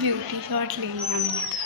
Beauty shot ले लिया मैंने तो।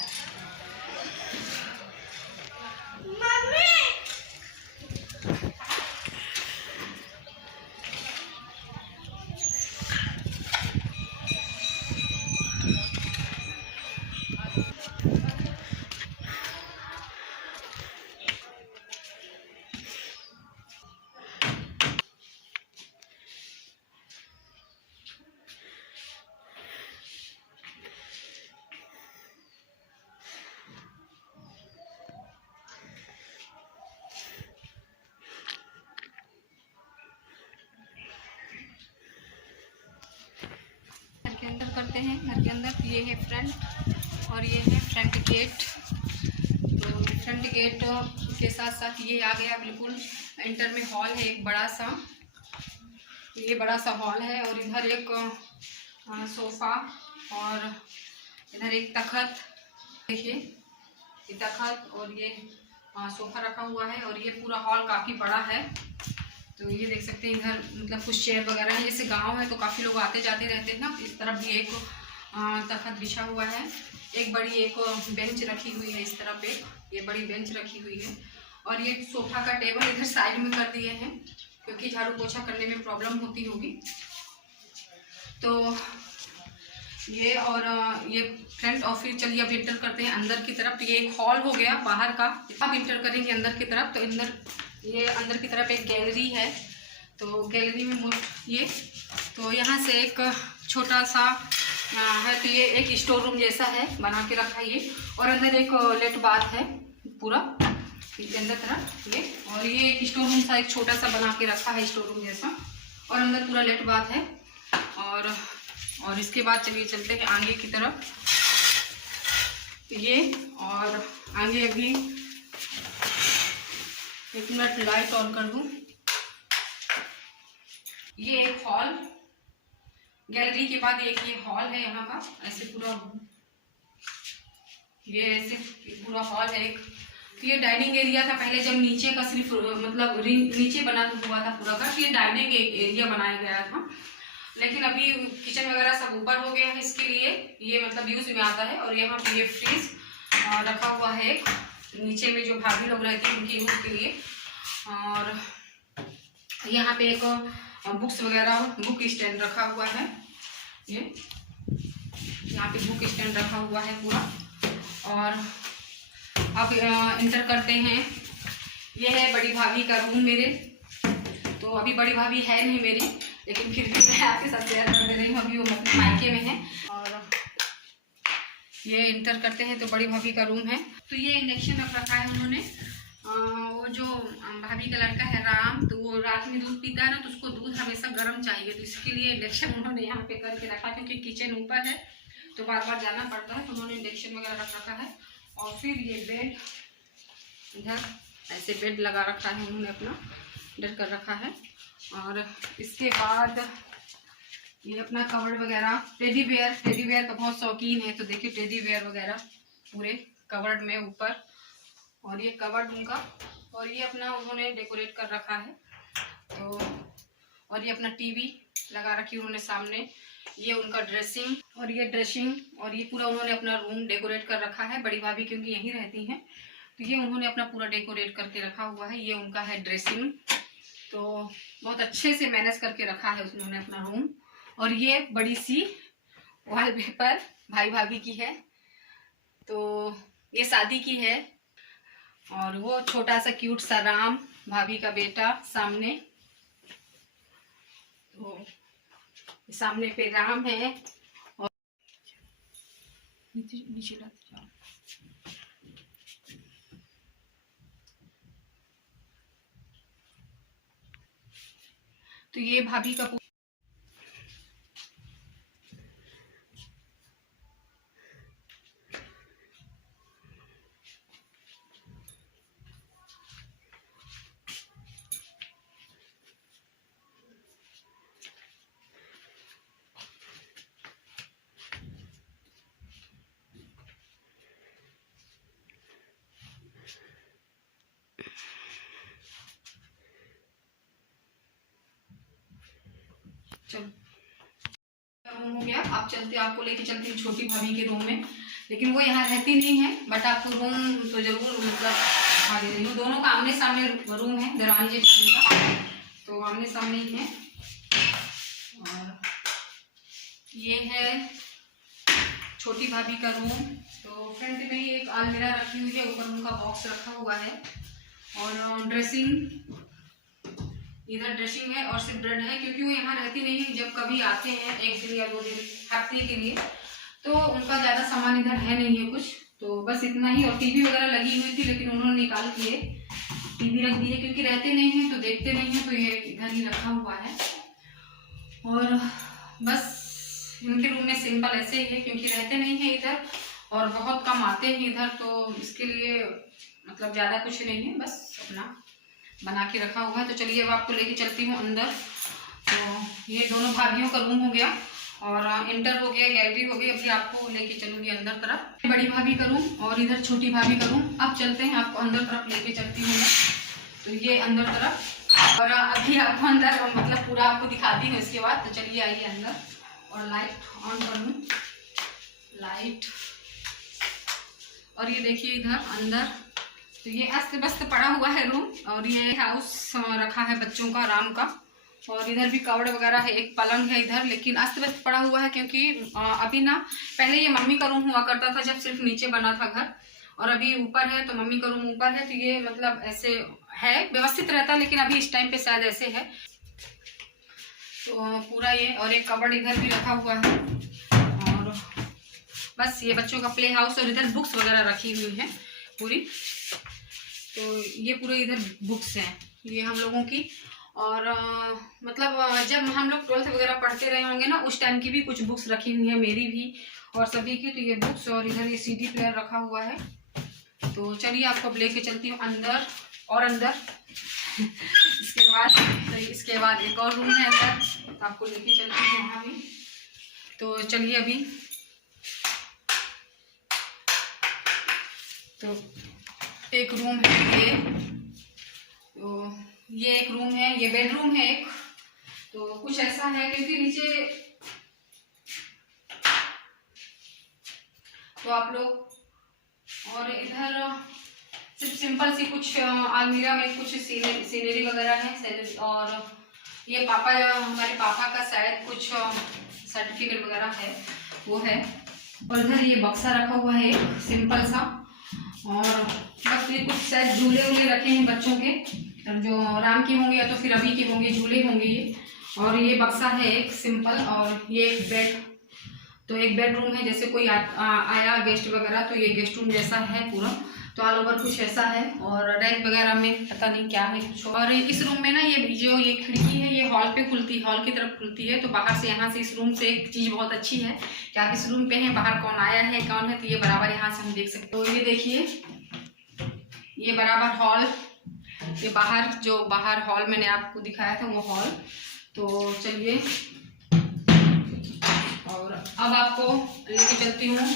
घर के अंदर करते हैं। घर के अंदर ये है फ्रंट और ये है फ्रंट गेट। तो फ्रंट गेट के साथ साथ ये आ गया बिल्कुल इंटर में हॉल है एक बड़ा सा। ये बड़ा सा हॉल है और इधर एक सोफ़ा और इधर एक तखत। देखिए ये तखत और ये सोफ़ा रखा हुआ है और ये पूरा हॉल काफ़ी बड़ा है। तो ये देख सकते हैं इधर मतलब कुछ चेयर वगैरह है। जैसे गांव है तो काफ़ी लोग आते जाते रहते हैं ना। इस तरफ भी एक तखत बिछा हुआ है। एक बड़ी एक बेंच रखी हुई है। इस तरफ एक ये बड़ी बेंच रखी हुई है और ये सोफ़ा का टेबल इधर साइड में कर दिए हैं क्योंकि झाड़ू पोछा करने में प्रॉब्लम होती होगी। तो ये और ये फ्रंट और फिर चलिए अब इंटर करते हैं अंदर की तरफ। ये एक हॉल हो गया बाहर का। अब इंटर करेंगे अंदर की तरफ। तो ये अंदर की तरफ एक गैलरी है। तो गैलरी में ये तो यहाँ से एक छोटा सा है। तो ये एक स्टोर रूम जैसा है बना के रखा है ये। और अंदर एक लेट बाथ है पूरा अंदर तरफ ये। और ये एक स्टोर रूम सा एक छोटा सा बना के रखा है स्टोर रूम जैसा और अंदर पूरा लेट बाथ है। और इसके बाद चलिए चलते हैं आगे की तरफ। ये और आगे अभी एक मिनट लाइट ऑन कर दूं। ये एक हॉल गैलरी के बाद एक ये हॉल है यहाँ का। ऐसे पूरा ये ऐसे पूरा हॉल है एक। तो ये डाइनिंग एरिया था पहले जब नीचे का सिर्फ मतलब नीचे बना हुआ था पूरा का। तो ये डाइनिंग एरिया बनाया गया था लेकिन अभी किचन वगैरह सब ऊपर हो गया है। इसके लिए ये मतलब यूज में आता है। और यहाँ पे ये फ्रिज रखा हुआ है नीचे में जो भाभी लोग रहती हैं उनके यूज के लिए। और यहाँ पे एक बुक्स वगैरह बुक स्टैंड रखा हुआ है। ये यहाँ पे बुक स्टैंड रखा हुआ है पूरा। और अब इंटर करते हैं। ये है बड़ी भाभी का रूम मेरे। तो अभी बड़ी भाभी है नहीं मेरी लेकिन फिर भी मैं आपके साथ शेयर कर दे रही हूँ। अभी वो अपने मायके में है। और ये इंटर करते हैं तो बड़ी भाभी का रूम है। तो ये इंडक्शन रख रखा है उन्होंने। वो जो भाभी का लड़का है राम तो वो रात में दूध पीता है ना तो उसको दूध हमेशा गर्म चाहिए। तो इसके लिए इंडक्शन उन्होंने यहाँ पे करके रखा क्योंकि किचन ऊपर है तो बार बार जाना पड़ता है। तो उन्होंने इंडक्शन वगैरह रख रखा है। और फिर ये बेड इधर ऐसे बेड लगा रखा है उन्होंने अपना इधर कर रखा है। और इसके बाद ये अपना कवर्ड वगैरह टेडी बेयर का बहुत शौकीन है। तो देखिए टेडी बेयर वगैरह पूरे कवर्ड में ऊपर। और ये कवर्ड उनका और ये अपना उन्होंने डेकोरेट कर रखा है। तो और ये अपना टीवी लगा रखी उन्होंने सामने। ये उनका ड्रेसिंग और ये ड्रेसिंग और ये पूरा उन्होंने अपना रूम डेकोरेट कर रखा है। बड़ी भाभी क्योंकि यहीं रहती हैं तो ये उन्होंने अपना पूरा डेकोरेट करके रखा हुआ है। ये उनका है ड्रेसिंग। तो बहुत अच्छे से मैनेज करके रखा है उन्होंने अपना रूम। और ये बड़ी सी वॉलपेपर भाई भाभी की है। तो ये शादी की है। और वो छोटा सा क्यूट सा राम भाभी का बेटा सामने। तो सामने पे राम है। और नीचे तो ये भाभी का आप चलते आपको लेके चलती हूँ छोटी भाभी के रूम में, लेकिन वो यहाँ रहती नहीं है, बट आपको रूम तो जरूर मतलब दिखा दे रही हूँ। दोनों का आमने सामने रूम है, दरानी जेठानी का, तो आमने सामने ही है। और ये है छोटी भाभी का रूम। तो फ्रंट में ही एक अलमीरा रखी हुई है, ऊपर उनका बॉक्स रखा हुआ है, और ड्रेसिंग, इधर ड्रेसिंग है और सिर्फ बेड है, क्योंकि वो यहाँ रहती नहीं है। जब कभी आते हैं 1 दिन या 2 दिन हफ्ते के लिए, तो उनका ज़्यादा सामान इधर है नहीं है कुछ, तो बस इतना ही। और टीवी वगैरह लगी हुई थी, लेकिन उन्होंने निकाल के टीवी रख दी है, क्योंकि रहते नहीं हैं तो देखते नहीं हैं, तो ये इधर ही रखा हुआ है। और बस इनके रूम में सिंपल ऐसे ही है, क्योंकि रहते नहीं हैं इधर और बहुत कम आते हैं इधर, तो इसके लिए मतलब ज़्यादा कुछ नहीं है, बस अपना बना के रखा हुआ है। तो चलिए अब आपको लेके चलती हूँ अंदर। तो ये दोनों भाभियों का रूम हो गया, और इंटर हो गया, गैलरी हो गई। अभी आपको लेके चलूँगी अंदर तरफ, बड़ी भाभी का रूम और इधर छोटी भाभी का रूम। अब चलते हैं, आपको अंदर तरफ लेके चलती हूँ मैं। तो ये अंदर तरफ, और अभी आपको अंदर मतलब पूरा आपको दिखाती हूँ इसके बाद। तो चलिए आइए अंदर, और लाइट ऑन कर लूँ, लाइट। और ये देखिए इधर अंदर, तो ये अस्त व्यस्त पड़ा हुआ है रूम, और ये हाउस रखा है बच्चों का, आराम का। और इधर भी कवर्ड वगैरह है, एक पलंग है इधर, लेकिन अस्त व्यस्त पड़ा हुआ है, क्योंकि अभी ना, पहले ये मम्मी का रूम हुआ करता था जब सिर्फ नीचे बना था घर, और अभी ऊपर है, तो मम्मी का रूम ऊपर है, तो ये मतलब ऐसे है, व्यवस्थित रहता है, लेकिन अभी इस टाइम पे शायद ऐसे है। तो पूरा ये, और एक कवर्ड इधर भी रखा हुआ है, और बस ये बच्चों का प्ले हाउस, और इधर बुक्स वगैरह रखी हुई है पूरी। तो ये पूरे इधर बुक्स हैं ये हम लोगों की, और मतलब जब हम लोग 12th वगैरह पढ़ते रहे होंगे ना, उस टाइम की भी कुछ बुक्स रखी हुई है, मेरी भी और सभी की। तो ये बुक्स, और इधर ये CD प्लेयर रखा हुआ है। तो चलिए आपको लेके चलती हूँ अंदर, और अंदर इसके बाद एक और रूम है अंदर, तो आपको लेके चलती हूँ वहाँ भी। तो चलिए अभी, तो एक रूम है ये, तो ये एक रूम है, ये बेडरूम है एक। तो कुछ ऐसा है, क्योंकि नीचे तो आप लोग, और इधर सिर्फ सिंपल सी कुछ अलमीरा में कुछ सीनरी वगैरह है, और ये हमारे पापा का शायद कुछ सर्टिफिकेट वगैरह है, वो है। और इधर ये बक्सा रखा हुआ है एक सिंपल सा, और बस ये कुछ शायद झूले वूले रखे हैं बच्चों के, जो राम के होंगे या तो फिर अभी के होंगे, झूले होंगे ये। और ये बक्सा है एक सिंपल, और ये एक बेड, तो एक बेडरूम है, जैसे कोई आया गेस्ट वगैरह, तो ये गेस्ट रूम जैसा है पूरा। तो ऑल ओवर कुछ ऐसा है, और रैक वगैरह में पता नहीं क्या है कुछ। और इस रूम में ना, ये खिड़की है, ये हॉल पे खुलती है, हॉल की तरफ खुलती है। तो बाहर से, यहाँ से, इस रूम से एक चीज़ बहुत अच्छी है कि आप इस रूम पे हैं, बाहर कौन आया है कौन है, तो ये बराबर यहाँ से हम देख सकते हो। तो ये देखिए, ये बराबर हॉल, ये बाहर हॉल मैंने आपको दिखाया था, वो हॉल। तो चलिए, और अब आपको लेके चलती हूँ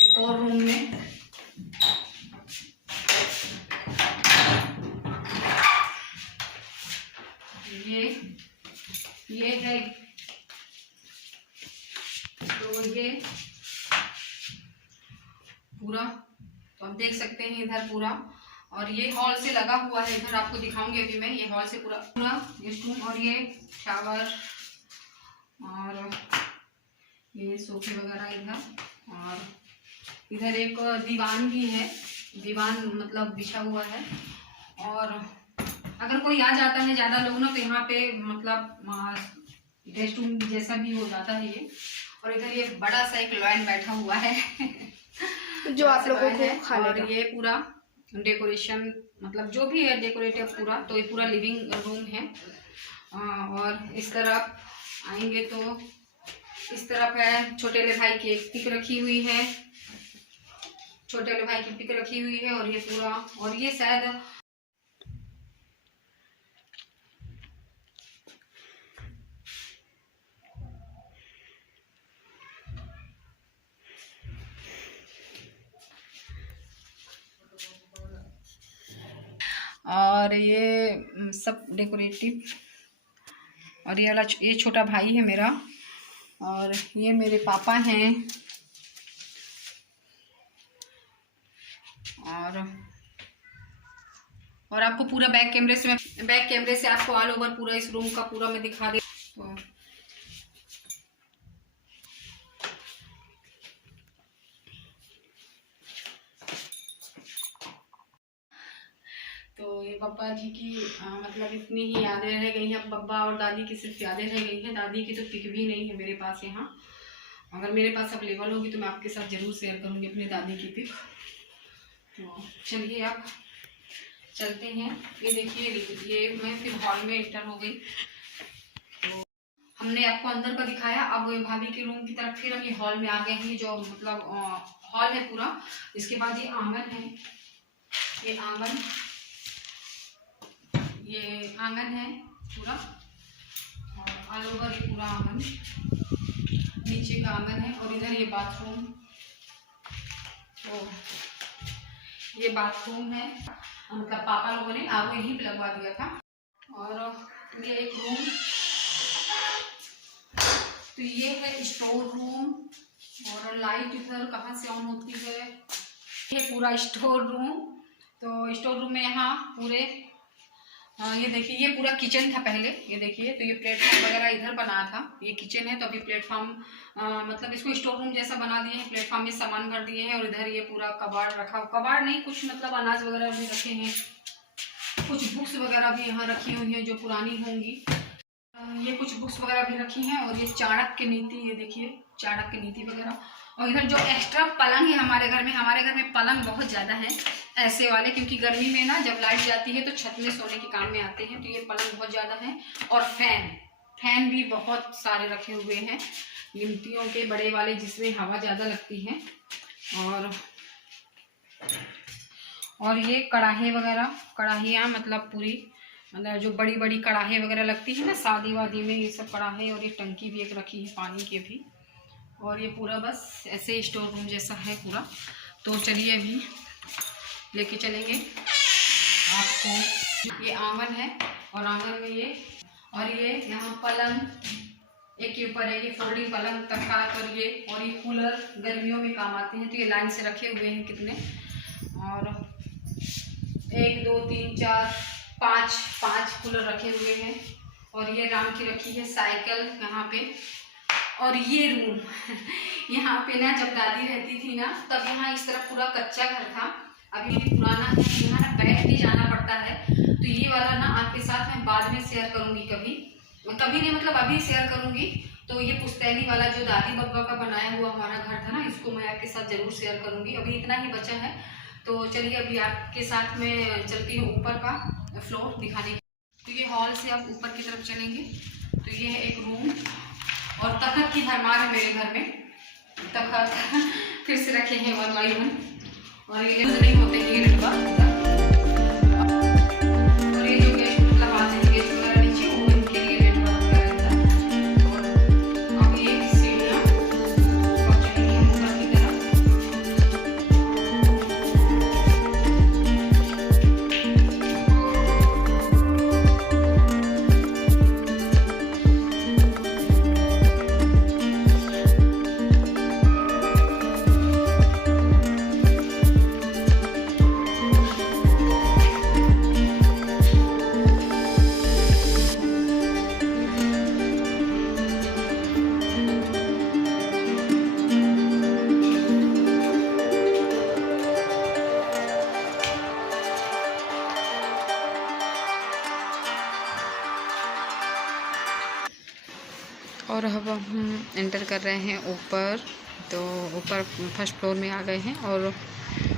एक और रूम में। ये है, तो ये पूरा, तो आप देख सकते हैं इधर पूरा। और ये हॉल से लगा हुआ है, इधर आपको दिखाऊंगी अभी मैं। ये हॉल से पूरा गेस्ट रूम, और ये शावर, और ये सोफे वगैरह इधर, और इधर एक दीवान भी है, दीवान मतलब बिछा हुआ है। और अगर कोई आ जाता है ज़्यादा लोग ना, तो यहाँ पे मतलब गेस्ट रूम जैसा भी हो जाता है ये। और इधर ये बड़ा सा एक लॉयन बैठा हुआ है जो आप लोगों को खा लेगा। और ये पूरा डेकोरेशन, मतलब जो भी है डेकोरेटिव पूरा। तो ये पूरा लिविंग रूम है। और इस तरफ आएंगे तो इस तरफ है, छोटे वाले भाई की एक पिक रखी हुई है, छोटे वाले भाई की पिक रखी हुई है। और ये पूरा, और ये शायद और ये सब डेकोरेटिव। और ये वाला, ये छोटा भाई है मेरा, और ये मेरे पापा हैं। और आपको पूरा बैक कैमरे से आपको ऑल ओवर पूरा इस रूम का पूरा मैं दिखा दे। तो ये पापा जी की मतलब इतनी ही यादें रह गई हैं। पापा और दादी की सिर्फ यादें रह गई हैं। दादी की तो पिक भी नहीं है मेरे पास यहाँ। अगर मेरे पास अवेलेबल होगी तो मैं आपके साथ ज़रूर शेयर करूँगी अपनी दादी की पिक। तो चलिए आप चलते हैं। ये देखिए, ये मैं फिर हॉल में एंटर हो गई। तो हमने आपको अंदर का दिखाया, अब भाभी के रूम की तरफ फिर हम ये हॉल में आ गए हैं, जो मतलब हॉल है पूरा। इसके बाद ये आंगन है, ये आंगन है पूरा, और ऑल ओवर ये पूरा आंगन, नीचे का आंगन है। और इधर ये बाथरूम, तो ये बाथरूम है, मतलब पापा लोगों ने आग यहीं पे लगवा दिया था। और ये एक रूम, तो ये है स्टोर रूम। और लाइट इधर कहाँ से ऑन होती है, ये पूरा स्टोर रूम। तो स्टोर रूम में यहाँ पूरे ये देखिए, ये पूरा किचन था पहले। ये देखिए, तो ये प्लेटफॉर्म वगैरह इधर बना था, ये किचन है। तो अभी प्लेटफॉर्म मतलब इसको स्टोर रूम जैसा बना दिए हैं। प्लेटफॉर्म में सामान भर दिए हैं। और इधर ये पूरा कबाड़ रखा, कबाड़ नहीं, कुछ मतलब अनाज वगैरह भी रखे हैं, कुछ बुक्स वगैरह भी यहाँ रखी हुई हैं जो पुरानी होंगी। ये कुछ बुक्स वगैरह भी रखी हैं। और ये चाणक्य नीति, ये देखिए चाणक्य नीति वगैरह। और इधर जो एक्स्ट्रा पलंग है हमारे घर में पलंग बहुत ज़्यादा है ऐसे वाले, क्योंकि गर्मी में ना जब लाइट जाती है तो छत में सोने के काम में आते हैं। तो ये पलंग बहुत ज़्यादा है। और फैन भी बहुत सारे रखे हुए हैं, गिनतियों के बड़े वाले, जिसमें हवा ज़्यादा लगती है। और ये कढ़ाइयाँ मतलब पूरी, मतलब जो बड़ी बड़ी कढ़ाई वगैरह लगती है ना शादी वादी में, ये सब कढ़ाई। और ये टंकी भी एक रखी है पानी की भी। और ये पूरा बस ऐसे स्टोर रूम जैसा है पूरा। तो चलिए अभी लेके चलेंगे आपको। ये आंगन है, और आंगन में ये यहाँ पलंग एक के ऊपर है, ये फोल्डिंग पलंग तख्ता। और ये कूलर गर्मियों में काम आते हैं। तो ये लाइन से रखे हुए हैं कितने, और 1 2 3 4 5 कूलर रखे हुए हैं। और ये राम की रखी है साइकिल यहाँ पे। और ये रूम यहाँ पे ना जब दादी रहती थी ना, तब यहाँ इस तरफ पूरा कच्चा घर था। अभी भी पुराना है, यहाँ ना बैठ के जाना पड़ता है। तो ये वाला ना आपके साथ मैं बाद में शेयर करूँगी, कभी नहीं, मतलब अभी शेयर करूँगी। तो ये पुश्तैनी वाला जो दादी बब्बा का बनाया हुआ हमारा घर था ना, इसको मैं आपके साथ ज़रूर शेयर करूँगी। अभी इतना ही बचा है। तो चलिए अभी आपके साथ मैं चलती हूँ ऊपर का फ्लोर दिखाने। तो ये हॉल से आप ऊपर की तरफ चलेंगे, तो ये है एक रूम। और तखत की भरमार है मेरे घर में, तखत फिर से रखे हैं 1 by 1। और ये नहीं होते हैं ये डब्बा। और ये जो गेस्ट मतलब आते हैं, गेस्ट वगैरह नीचे, वो इनके लिए डब्बा वगैरह रहता है। और अब ये सीढ़ियाँ चलेंगे हम ऊपर की तरफ। और अब हम एंटर कर रहे हैं ऊपर। तो ऊपर फर्स्ट फ्लोर में आ गए हैं। और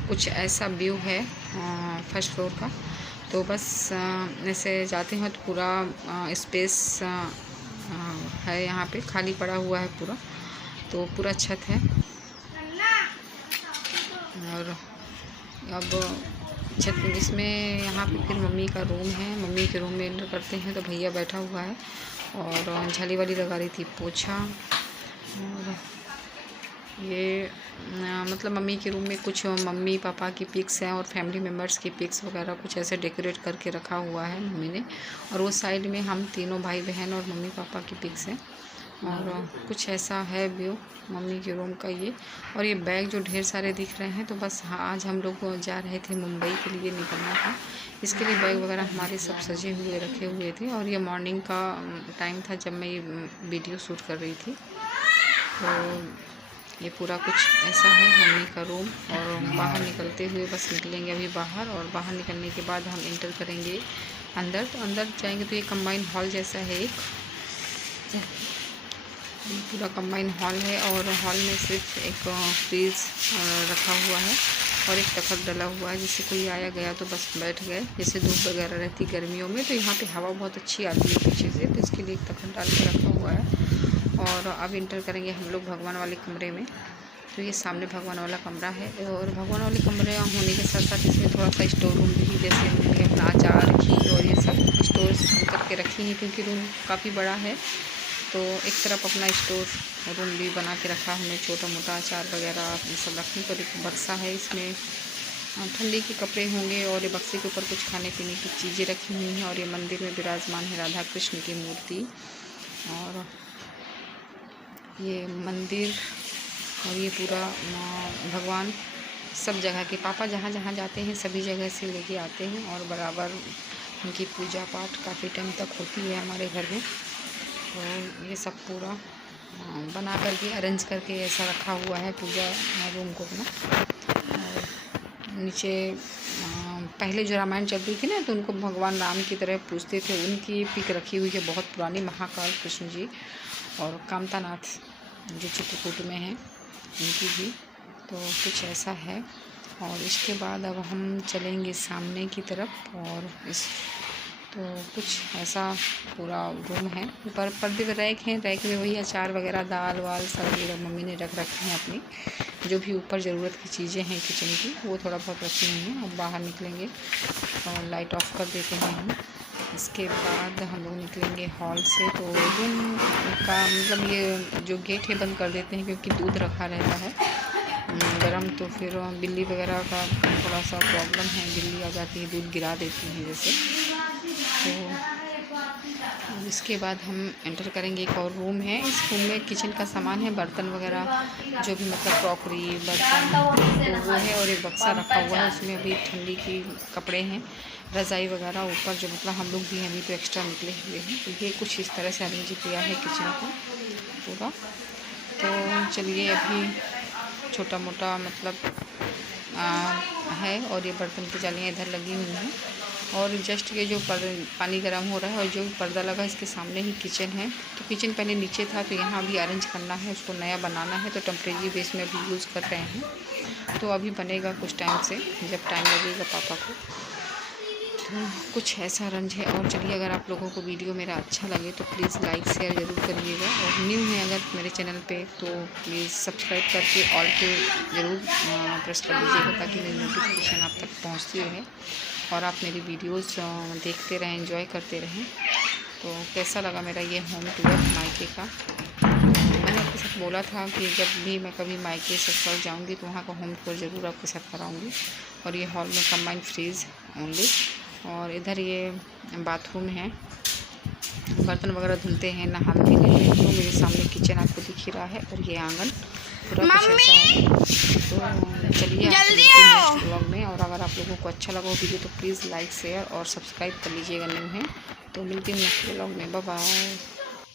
कुछ ऐसा व्यू है फर्स्ट फ्लोर का। तो बस ऐसे जाते हैं तो पूरा स्पेस है यहाँ पे, खाली पड़ा हुआ है पूरा। तो पूरा छत है। और अब छत इसमें यहाँ पे फिर मम्मी का रूम है। मम्मी के रूम में एंटर करते हैं तो भैया बैठा हुआ है और झाली वाली लगा रही थी पोछा। और ये मतलब मम्मी के रूम में कुछ मम्मी पापा की पिक्स हैं और फैमिली मेम्बर्स की पिक्स वगैरह कुछ ऐसे डेकोरेट करके रखा हुआ है मम्मी ने। और वो साइड में हम तीनों भाई बहन और मम्मी पापा की पिक्स हैं। और कुछ ऐसा है व्यू मम्मी के रूम का ये। और ये बैग जो ढेर सारे दिख रहे हैं, तो बस हाँ आज हम लोग जा रहे थे मुंबई के लिए, निकलना था, इसके लिए बैग वगैरह हमारे सब सजे हुए रखे हुए थे। और ये मॉर्निंग का टाइम था जब मैं ये वीडियो शूट कर रही थी। तो ये पूरा कुछ ऐसा है मम्मी का रूम। और बाहर निकलते हुए बस निकलेंगे अभी बाहर, और बाहर निकलने के बाद हम इंटर करेंगे अंदर। तो अंदर जाएंगे तो ये कंबाइन हॉल जैसा है, एक पूरा कंबाइन हॉल है। और हॉल में सिर्फ एक फ्रीज रखा हुआ है और एक तखत डला हुआ है, जिससे कोई आया गया तो बस बैठ गए। जैसे धूप वगैरह रहती गर्मियों में, तो यहाँ पे हवा बहुत अच्छी आती है पीछे से, तो इसके लिए एक तखत डाल के रखा हुआ है। और अब इंटर करेंगे हम लोग भगवान वाले कमरे में। तो ये सामने भगवान वाला कमरा है, और भगवान वाले कमरे होने के साथ साथ इसमें थोड़ा सा स्टोर रूम भी, जैसे हमने अपना अचार घी और ये सब स्टोर करके रखी है, क्योंकि रूम काफ़ी बड़ा है। तो एक तरफ अपना स्टोर रूम भी बना के रखा हमने, छोटा मोटा अचार वगैरह ये सब रखने को। एक बक्सा है, इसमें ठंडी के कपड़े होंगे, और ये बक्से के ऊपर कुछ खाने पीने की चीज़ें रखी हुई हैं। और ये मंदिर में विराजमान है राधा कृष्ण की मूर्ति। और ये मंदिर और ये पूरा भगवान सब जगह के, पापा जहाँ जहाँ जाते हैं सभी जगह से लेके आते हैं, और बराबर उनकी पूजा पाठ काफ़ी टाइम तक होती है हमारे घर में। तो ये सब पूरा बना करके अरेंज करके ऐसा रखा हुआ है पूजा रूम को अपना। और नीचे पहले जो रामायण चल रही थी ना, तो उनको भगवान राम की तरह पूजते थे, उनकी पिक रखी हुई है बहुत पुरानी, महाकाल कृष्ण जी और कामतानाथ जो चित्रकूट में हैं उनकी भी। तो कुछ ऐसा है। और इसके बाद अब हम चलेंगे सामने की तरफ, और तो कुछ ऐसा पूरा रूम है। ऊपर पर्दे पे रैक हैं, रैक में वही अचार वगैरह, दाल वाल सब मम्मी ने रख रखे हैं अपनी, जो भी ऊपर ज़रूरत की चीज़ें हैं किचन की, वो थोड़ा बहुत रखी हुई हैं। अब बाहर निकलेंगे और लाइट ऑफ कर देते हैं हम। इसके बाद हम लोग निकलेंगे हॉल से। तो रूम का मतलब ये जो गेट है बंद कर देते हैं, क्योंकि दूध रखा रहता है गरम, तो फिर बिल्ली वगैरह का थोड़ा सा प्रॉब्लम है, बिल्ली आ जाती है दूध गिरा देती है जैसे। तो इसके बाद हम एंटर करेंगे, एक और रूम है। इस रूम में किचन का सामान है, बर्तन वगैरह जो भी मतलब क्रॉकरी बर्तन, तो वो है। और एक बक्सा रखा हुआ है, उसमें अभी ठंडी की कपड़े हैं, रज़ाई वगैरह ऊपर जो मतलब हम लोग भी अभी तो एक्स्ट्रा निकले हुए हैं। तो ये कुछ इस तरह से अरेंज किया है किचन को पूरा। तो चलिए अभी छोटा मोटा मतलब है। और ये बर्तन की जालियाँ इधर लगी हुई हैं, और जस्ट ये जो पानी गर्म हो रहा है और जो पर्दा लगा इसके सामने ही किचन है। तो किचन पहले नीचे था, तो यहाँ भी अरेंज करना है, उसको नया बनाना है। तो टेम्परेरी बेस में अभी यूज़ कर रहे हैं, तो अभी बनेगा कुछ टाइम से, जब टाइम लगेगा पापा को। तो कुछ ऐसा रंज है। और चलिए, अगर आप लोगों को वीडियो मेरा अच्छा लगे तो प्लीज़ लाइक शेयर ज़रूर करिएगा, और न्यू है अगर मेरे चैनल पे तो प्लीज़ सब्सक्राइब करके ऑल पे ज़रूर प्रेस कर दीजिएगा, ताकि मेरी नोटिफिकेशन आप तक पहुंचती रहे और आप मेरी वीडियोस देखते रहें, एंजॉय करते रहें। तो कैसा लगा मेरा ये होम टूर मायके का। मैंने आपके साथ बोला था कि जब भी मैं कभी मायके ससुराल जाऊंगी तो वहाँ का होम टूर ज़रूर आपके साथ कराऊंगी। और ये हॉल में कंबाइंड फ्रीज ओनली, और इधर ये बाथरूम है, बर्तन वगैरह धुलते हैं, नहाते हैं। तो मेरे सामने किचन आपको दिख ही रहा है, और ये आंगन पूरा कुछ ऐसा है। तो चलिए नेक्स्ट व्लॉग में। और अगर आप लोगों को अच्छा लगा वीडियो तो प्लीज़ लाइक शेयर और सब्सक्राइब कर लीजिएगा, न्यू है तो। मिलती हूँ नेक्स्ट व्लॉग में, बाय बाय।